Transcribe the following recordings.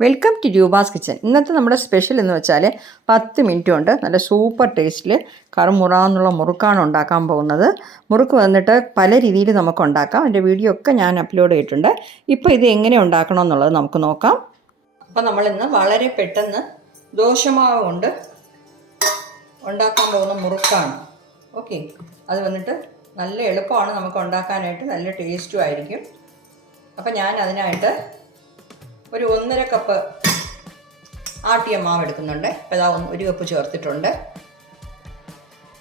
Welcome to Roopa's kitchen ഇന്നത്തെ നമ്മുടെ special എന്ന് വെച്ചാൽ പത്ത് മിനിറ്റ് കൊണ്ട് നല്ല സൂപ്പർ ടേസ്റ്റിൽ കറുമുറാന്നുള്ള മുറുക്കാണ് ഉണ്ടാക്കാൻ പോകുന്നത്. മുറുക്ക് വന്നിട്ട് പല രീതിയിൽ നമുക്ക് ഉണ്ടാക്കാം. അതിന്റെ വീഡിയോ ഒക്കെ ഞാൻ അപ്ലോഡ് ചെയ്തിട്ടുണ്ട്. ഇപ്പോൾ ഇത് എങ്ങനെ ഉണ്ടാക്കണം എന്നുള്ളത് നമുക്ക് നോക്കാം. അപ്പോൾ നമ്മളിന്ന് വളരെ പെട്ടെന്ന് ദോശമാവ് കൊണ്ട് ഉണ്ടാക്കാൻ പോകുന്ന മുറുക്കാണ്. ഓക്കെ അത് വന്നിട്ട് നല്ല എളുപ്പമാണ് നമുക്ക് ഉണ്ടാക്കാനായിട്ട്. നല്ല ടേസ്റ്റും ആയിരിക്കും. അപ്പം ഞാൻ അതിനായിട്ട് ഒരു ഒന്നര കപ്പ് ആട്ടിയ മാവ് എടുക്കുന്നുണ്ട്. അപ്പോൾ ഇതാ ഒരു കപ്പ് ചേർത്തിട്ടുണ്ട്.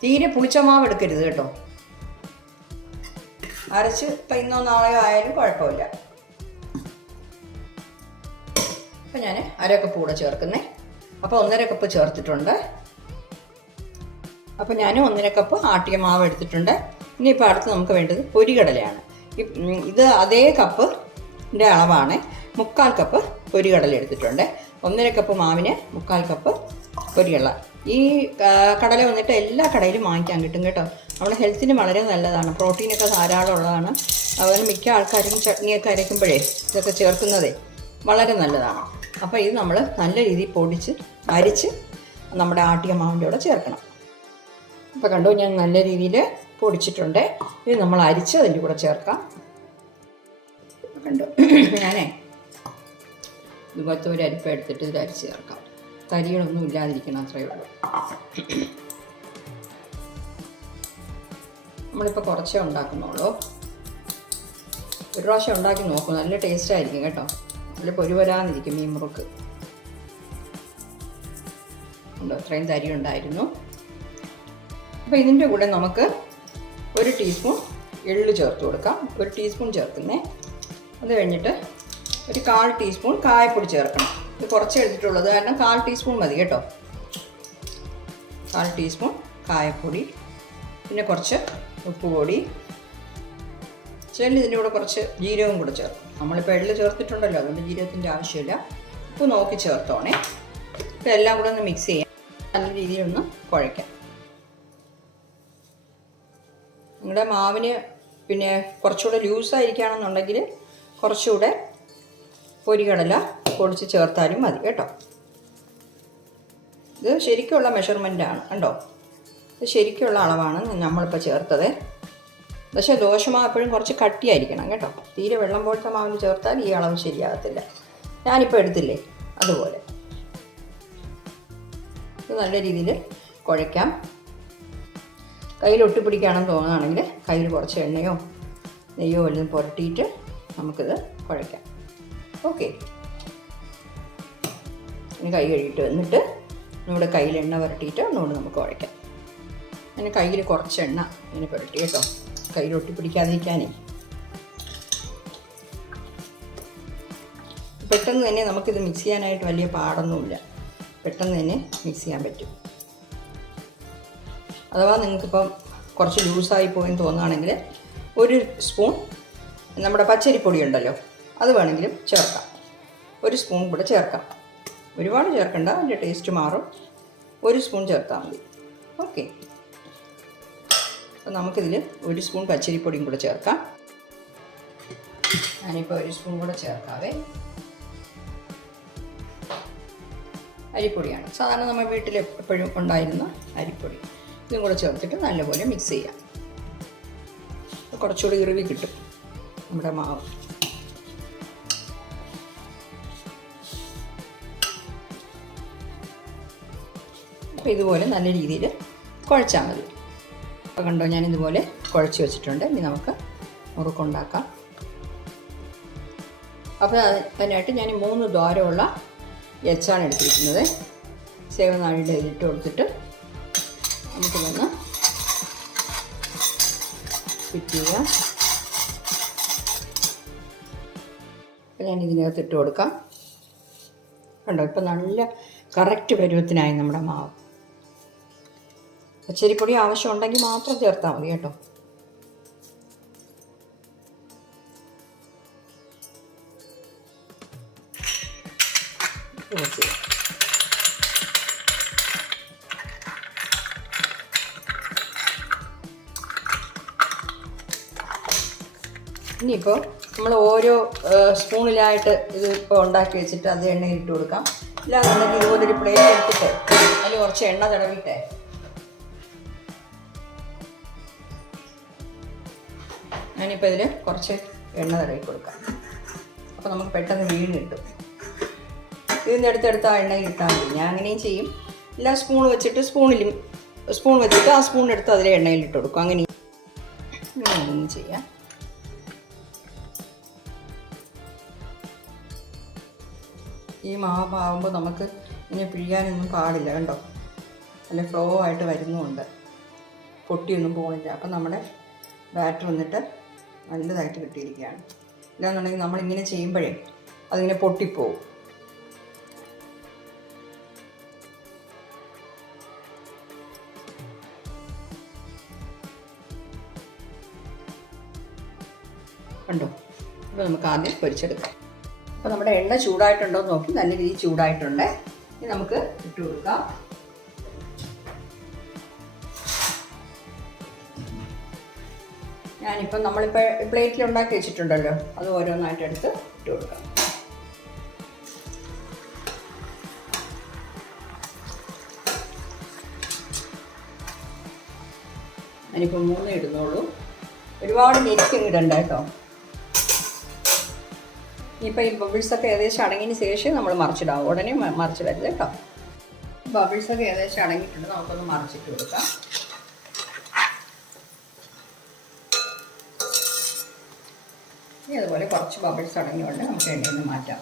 തീരെ പുളിച്ച മാവ് എടുക്കരുത് കേട്ടോ. അരച്ച് ഇപ്പം ഇന്നോ നാളെയോ ആയാലും കുഴപ്പമില്ല. അപ്പം ഞാൻ അര കപ്പ് കൂടെ ചേർക്കുന്നേ. അപ്പോൾ ഒന്നര കപ്പ് ചേർത്തിട്ടുണ്ട്. അപ്പോൾ ഞാൻ ഒന്നര കപ്പ് ആട്ടിയ മാവ് എടുത്തിട്ടുണ്ട്. ഇനിയിപ്പോൾ അടുത്ത് നമുക്ക് വേണ്ടത് പൊരികടലയാണ്. ഇത് അതേ കപ്പിന്റെ അളവാണ് മുക്കാൽ കപ്പ് പൊരികടല എടുത്തിട്ടുണ്ട്. ഒന്നര കപ്പ് മാവിന് മുക്കാൽ കപ്പ് പൊരികടല ഈ കടല വന്നിട്ട് എല്ലാ കടയിലും വാങ്ങിക്കാൻ കിട്ടും കേട്ടോ. നമ്മുടെ ഹെൽത്തിന് വളരെ നല്ലതാണ്. പ്രോട്ടീനൊക്കെ ധാരാളം ഉള്ളതാണ്. അതുപോലെ മിക്ക ആൾക്കാരും ചട്നിയൊക്കെ അരയ്ക്കുമ്പോഴേ ഇതൊക്കെ ചേർക്കുന്നതേ വളരെ നല്ലതാണ്. അപ്പോൾ ഇത് നമ്മൾ നല്ല രീതിയിൽ പൊടിച്ച് അരിച്ച് നമ്മുടെ ആട്ടിയ മാവിന്റെ കൂടെ ചേർക്കണം. അപ്പോൾ കണ്ടു ഞാൻ നല്ല രീതിയിൽ പൊടിച്ചിട്ടുണ്ട്. ഇത് നമ്മൾ അരിച്ച് അതിന്റെ കൂടെ ചേർക്കാം. കണ്ടു. ഞാനേ ഇതുപോലത്തെ ഒരു അരിപ്പ എടുത്തിട്ട് ഇത് അരിച്ച് ചേർക്കാം. തരികളൊന്നും ഇല്ലാതിരിക്കണം അത്രയേ ഉള്ളൂ. നമ്മളിപ്പോൾ കുറച്ചേ ഉണ്ടാക്കുന്നുള്ളൂ. ഒരു പ്രാവശ്യം ഉണ്ടാക്കി നോക്കും നല്ല ടേസ്റ്റ് ആയിരിക്കും കേട്ടോ. നല്ല പൊരുവരാന്നിരിക്കും മീൻ മുറുക്ക്. ഉണ്ടോ അത്രയും തരി ഉണ്ടായിരുന്നു. അപ്പോൾ ഇതിന്റെ കൂടെ നമുക്ക് ഒരു ടീസ്പൂൺ എള്ള് ചേർത്ത് കൊടുക്കാം. ഒരു ടീസ്പൂൺ ചേർക്കുന്നേ അത് കഴിഞ്ഞിട്ട് ഒരു കാൽ ടീസ്പൂൺ കായപ്പൊടി ചേർക്കണം. ഇത് കുറച്ച് എടുത്തിട്ടുള്ളത് കാരണം കാൽ ടീസ്പൂൺ മതി കേട്ടോ. കാൽ ടീസ്പൂൺ കായപ്പൊടി. പിന്നെ കുറച്ച് ഉപ്പ് പൊടി ചെല്ലി ഇതിന്റെ കൂടെ കുറച്ച് ജീരകവും കൂടെ ചേർക്കും നമ്മളിപ്പോൾ എള്ള് ചേർത്തിട്ടുണ്ടല്ലോ അതുകൊണ്ട് ജീരകത്തിന്റെ ആവശ്യമില്ല. ഉപ്പ് നോക്കി ചേർത്തോണേ. ഇപ്പം എല്ലാം കൂടെ ഒന്ന് മിക്സ് ചെയ്യാം. നല്ല രീതിയിലൊന്ന് കുഴയ്ക്കാം. നിങ്ങളുടെ മാവിന് പിന്നെ കുറച്ചുകൂടെ ലൂസായിരിക്കുകയാണെന്നുണ്ടെങ്കിൽ കുറച്ചുകൂടെ പൊരികടല പൊടിച്ച് ചേർത്താലും മതി കേട്ടോ. ഇത് ശരിക്കുള്ള മെഷർമെന്റാണ് കണ്ടോ? ഇത് ശരിക്കുള്ള അളവാണ് നമ്മളിപ്പോൾ ചേർത്തത്. പക്ഷേ ദോശമാവ് കുറച്ച് കട്ടിയായിരിക്കണം കേട്ടോ. തീരെ വെള്ളം പോലത്തെ മാവിന് ചേർത്താൽ ഈ അളവ് ശരിയാകത്തില്ല. ഞാനിപ്പോൾ എടുത്തില്ലേ? അതുപോലെ. ഇത് നല്ല രീതിയിൽ കുഴയ്ക്കാം. കയ്യിൽ ഒട്ടിപ്പിടിക്കുകയാണെന്ന് തോന്നുകയാണെങ്കിൽ കയ്യിൽ കുറച്ച് എണ്ണയോ നെയ്യോ വല്ലതും പുരട്ടിയിട്ട് നമുക്കിത് കുഴയ്ക്കാം. ഓക്കെ ഇനി കൈ കഴുകിയിട്ട് വന്നിട്ട് നമ്മുടെ കയ്യിൽ എണ്ണ പുരട്ടിയിട്ട് ഒന്നുകൊണ്ട് നമുക്ക് കുഴയ്ക്കാം. അതിന് കയ്യിൽ കുറച്ച് എണ്ണ ഇങ്ങനെ പുരട്ടി കേട്ടോ. കയ്യിൽ ഒട്ടിപ്പിടിക്കാതിരിക്കാനേ. പെട്ടെന്ന് തന്നെ നമുക്കിത് മിക്സ് ചെയ്യാനായിട്ട് വലിയ പാടൊന്നുമില്ല. പെട്ടെന്ന് തന്നെ മിക്സ് ചെയ്യാൻ പറ്റും. അഥവാ നിങ്ങൾക്കിപ്പം കുറച്ച് ലൂസായി പോയെന്ന് തോന്നുകയാണെങ്കിൽ ഒരു സ്പൂൺ നമ്മുടെ പച്ചരിപ്പൊടി ഉണ്ടല്ലോ അത് വേണമെങ്കിലും ചേർക്കാം. ഒരു സ്പൂൺ കൂടെ ചേർക്കാം. ഒരുപാട് ചേർക്കണ്ട അതിന്റെ ടേസ്റ്റ് മാറും. ഒരു സ്പൂൺ ചേർത്താൽ മതി. ഓക്കെ അപ്പോൾ നമുക്കിതിൽ ഒരു സ്പൂൺ പച്ചരിപ്പൊടിയും കൂടെ ചേർക്കാം. ഞാനിപ്പോൾ ഒരു സ്പൂൺ കൂടെ ചേർക്കാവേ. അരിപ്പൊടിയാണ്. സാധാരണ നമ്മുടെ വീട്ടിൽ എപ്പോഴും ഉണ്ടായിരുന്ന അരിപ്പൊടി. ഇതും കൂടെ ചേർത്തിട്ട് നല്ലപോലെ മിക്സ് ചെയ്യാം. കുറച്ചുകൂടി ഇറിവി കിട്ടും. നമ്മുടെ മാവ്. അപ്പോൾ ഇതുപോലെ നല്ല രീതിയിൽ കുഴച്ചാൽ മതി. അപ്പോൾ കണ്ടോ ഞാൻ ഇതുപോലെ കുഴച്ച് വെച്ചിട്ടുണ്ട്. ഇനി നമുക്ക് മുറുക്കുണ്ടാക്കാം അപ്പോൾ അതിനായിട്ട് ഞാൻ മൂന്ന് ദ്വാരമുള്ള എച്ചാണ് എടുത്തിരിക്കുന്നത്. സേവനാഴിയുടെ ഇതിട്ട് കൊടുത്തിട്ട് നമുക്കിതൊന്ന് ഫിറ്റ് ചെയ്യാം. ഞാൻ ഇതിനകത്ത് ഇട്ട് കൊടുക്കാം. കണ്ടോ ഇപ്പം നല്ല കറക്റ്റ് പരുവത്തിനായി നമ്മുടെ മാവ്. പച്ചരിപ്പൊടി ആവശ്യമുണ്ടെങ്കിൽ മാത്രം ചേർത്താൽ മതി കേട്ടോ. ഓക്കെ. ഇനിയിപ്പോൾ നമ്മൾ ഓരോ സ്പൂണിലായിട്ട് ഇത് ഇപ്പോൾ ഉണ്ടാക്കി വെച്ചിട്ട് അത് എണ്ണയിൽ ഇട്ട് കൊടുക്കാം. ഇല്ലാന്നുണ്ടെങ്കിൽ ഇതുപോലൊരു പ്ലേറ്റ് എടുത്തിട്ട് അതിൽ കുറച്ച് എണ്ണ തടവിട്ടേ. ഞാനിപ്പോൾ ഇതിൽ കുറച്ച് എണ്ണ തടവി കൊടുക്കാം. അപ്പോൾ നമുക്ക് പെട്ടെന്ന് വീണ് കിട്ടും. ഇതിന്റെ അടുത്തെടുത്ത് ആ എണ്ണയിൽ ഇട്ടാൽ മതി. ഞാൻ അങ്ങനെയും ചെയ്യും. എല്ലാ സ്പൂൺ വെച്ചിട്ട് സ്പൂണിലും സ്പൂൺ വെച്ചിട്ട് ആ സ്പൂണെടുത്ത് അതിൽ എണ്ണയിൽ ഇട്ട് കൊടുക്കും. അങ്ങനെ ചെയ്യാം. ഈ മാവാകുമ്പോൾ നമുക്ക് ഇങ്ങനെ പിഴിയാനൊന്നും പാടില്ല കണ്ടോ? നല്ല ഫ്ലോ ആയിട്ട് വരുന്നുമുണ്ട് പൊട്ടിയൊന്നും പോകുന്നില്ല അപ്പം നമ്മുടെ ബാറ്റർ വന്നിട്ട് നല്ലതായിട്ട് കിട്ടിയിരിക്കുകയാണ്. ഇല്ലാന്നുണ്ടെങ്കിൽ നമ്മളിങ്ങനെ ചെയ്യുമ്പോഴേ അതിങ്ങനെ പൊട്ടിപ്പോവും. കണ്ടോ? അപ്പോൾ നമുക്ക് ആദ്യം പൊരിച്ചെടുക്കാം. അപ്പോൾ നമ്മുടെ എണ്ണ ചൂടായിട്ടുണ്ടോ എന്ന് നോക്കി. നല്ല രീതിയിൽ ചൂടായിട്ടുണ്ട്. ഇനി നമുക്ക് ഇട്ട് കൊടുക്കാം. ഞാനിപ്പോൾ നമ്മളിപ്പോൾ പ്ലേറ്റിൽ ഉണ്ടാക്കി വെച്ചിട്ടുണ്ടല്ലോ. അത് ഓരോന്നായിട്ട് എടുത്ത് ഇട്ട് കൊടുക്കാം. ഞാനിപ്പോൾ മൂന്ന് ഇടുന്നുള്ളൂ. ഒരുപാട് നെരിക്കും ഇടണ്ട കേട്ടോ. ഇനിയിപ്പോൾ ഈ ബബിൾസൊക്കെ ഏകദേശം അടങ്ങിയതിന് ശേഷം നമ്മൾ മറിച്ചിടാം. ഉടനെ മറിച്ചിടരുത് കേട്ടോ. ബബിൾസൊക്കെ ഏകദേശം അടങ്ങിയിട്ടുണ്ട്. നമുക്കൊന്ന് മറിച്ചിട്ട് കൊടുക്കാം. ഇനി അതുപോലെ കുറച്ച് ബബിൾസ് അടങ്ങിയുണ്ട് നമുക്ക് എണ്ണയിൽ നിന്ന് മാറ്റാം.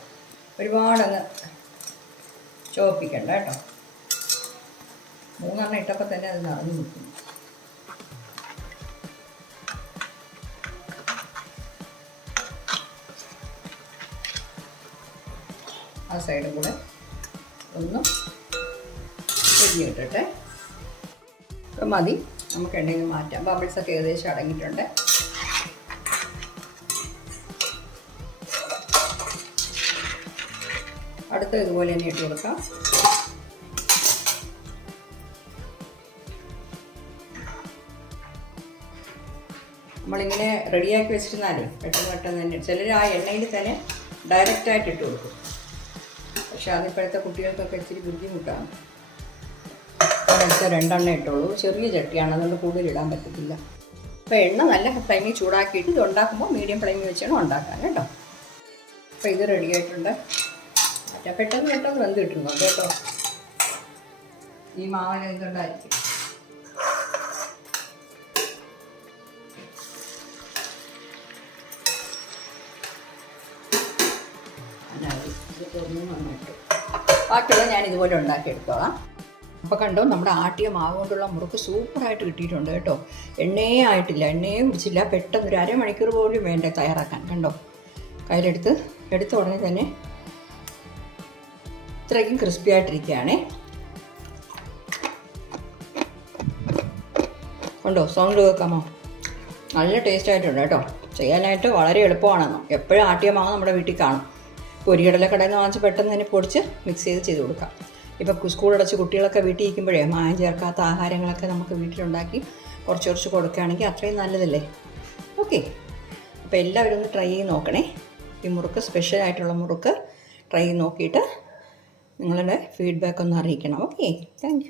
ഒരുപാടങ്ങ് ചോപ്പിക്കണ്ട കേട്ടോ. മൂന്നെണ്ണം ഇട്ടപ്പോൾ തന്നെ അത് നിറഞ്ഞു നിൽക്കുന്നു. ആ സൈഡും കൂടെ ഒന്ന് പൊരിഞ്ഞിട്ടിട്ടെ ഇപ്പം മതി. നമുക്ക് എണ്ണയിൽ നിന്ന് മാറ്റാം. ബബിൾസ് ഒക്കെ ഏകദേശം അടങ്ങിയിട്ടുണ്ട്. അടുത്ത ഇതുപോലെ തന്നെ ഇട്ട് കൊടുക്കാം. നമ്മളിങ്ങനെ റെഡിയാക്കി വെച്ചിരുന്നാലേ പെട്ടെന്ന് പെട്ടെന്ന് തന്നെ. ചിലർ ആ എണ്ണയിൽ തന്നെ ഡയറക്റ്റായിട്ട് ഇട്ട് കൊടുക്കും. പക്ഷെ അതിപ്പോഴത്തെ കുട്ടികൾക്കൊക്കെ ഇച്ചിരി ബുദ്ധിമുട്ടാണ്. രണ്ടെണ്ണം ഇട്ടുള്ളൂ. ചെറിയ ചട്ടിയാണ്. അതുകൊണ്ട് കൂടുതൽ ഇടാൻ പറ്റത്തില്ല. അപ്പോൾ എണ്ണ നല്ല ഫ്ലെയിമിൽ ചൂടാക്കിയിട്ട് ഇത് ഉണ്ടാക്കുമ്പോൾ മീഡിയം ഫ്ലെയിമിൽ വെച്ചാണ് ഉണ്ടാക്കാൻ കേട്ടോ. അപ്പോൾ ഇത് റെഡി ആയിട്ടുണ്ട്. മറ്റേ പെട്ടെന്ന് പെട്ടെന്ന് വെന്ത് കിട്ടുന്നുണ്ട് കേട്ടോ. ഈ മാവിന് ബാക്കിയുള്ള ഞാൻ ഇതുപോലെ ഉണ്ടാക്കിയെടുത്തോളാം. അപ്പോൾ കണ്ടോ നമ്മുടെ ആട്ടിയ മാവ് കൊണ്ടുള്ള മുറുക്ക് സൂപ്പറായിട്ട് കിട്ടിയിട്ടുണ്ട് കേട്ടോ. എണ്ണയേ ആയിട്ടില്ല എണ്ണയും കുടിച്ചില്ല. പെട്ടെന്ന് ഒരു അരമണിക്കൂർ പോലും വേണ്ട തയ്യാറാക്കാൻ. കണ്ടോ? കയ്യിലെടുത്ത് എടുത്ത ഉടനെ തന്നെ ഇത്രയ്ക്കും ക്രിസ്പി ആയിട്ടിരിക്കുകയാണേ. ഉണ്ടോ സൗണ്ട് കേൾക്കാമോ? നല്ല ടേസ്റ്റ് ആയിട്ടുണ്ട് കേട്ടോ. ചെയ്യാനായിട്ട് വളരെ എളുപ്പമാണെന്നോ. എപ്പോഴും ആട്ടിയ മാവ് നമ്മുടെ വീട്ടിൽ കാണും. പൊരികടല കടയിൽ നിന്ന് വാങ്ങിച്ച് പെട്ടെന്ന് തന്നെ പൊടിച്ച് മിക്സ് ചെയ്ത് ചെയ്ത് കൊടുക്കാം. ഇപ്പോൾ സ്കൂൾ അടച്ച് കുട്ടികളൊക്കെ വീട്ടിൽ ഇരിക്കുമ്പോഴേ മായം ചേർക്കാത്ത ആഹാരങ്ങളൊക്കെ നമുക്ക് വീട്ടിലുണ്ടാക്കി കുറച്ച് കുറച്ച് കൊടുക്കുകയാണെങ്കിൽ അത്രയും നല്ലതല്ലേ? ഓക്കെ അപ്പോൾ എല്ലാവരും ഒന്ന് ട്രൈ ചെയ്ത് നോക്കണേ. ഈ മുറുക്ക് സ്പെഷ്യൽ ആയിട്ടുള്ള മുറുക്ക് ട്രൈ ചെയ്ത് നോക്കിയിട്ട് നിങ്ങളുടെ ഫീഡ്ബാക്ക് ഒന്ന് അറിയിക്കണം. Okay thank